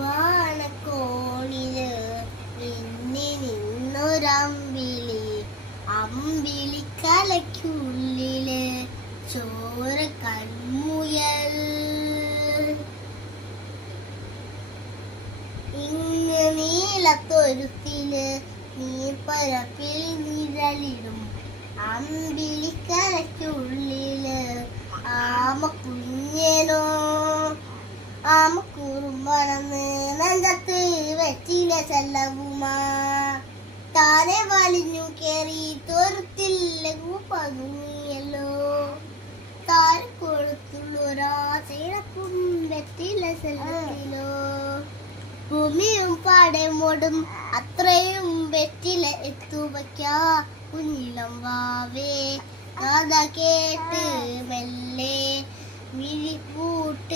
വാണക്കോണില് ഇന്നി നിന്നൊരമ്പിളി, അമ്പിളിക്കലയ്ക്കുള്ളില് ചോര കൺമുയൽ. ഇങ്ങ് നീലത്തൊരുത്തില് നീർപ്പരപ്പിൽ നിഴലിടും, അമ്പിളിക്കലയ്ക്കുള്ളില് ആമക്കുഞ്ഞനോ. ആമക്കുറുമ്പണന്ന് നെഞ്ചത്ത് വെറ്റില ചെല്ലവുമാ, താനെ വലിഞ്ഞു കേറി തൊരുത്തില്ല പതുങ്ങിയല്ലോ. താരക്കൊഴുത്തുള്ളൊരാശയിടക്കും വെറ്റില ചെല്ലത്തിലോ. ഭൂമിയും പാടമോടും അത്രയും വെറ്റില എത്തുവയ്ക്കാ കുഞ്ഞിളം വാവേ. കഥ കേട്ട് മെല്ലെ മിഴിപൂട്ട്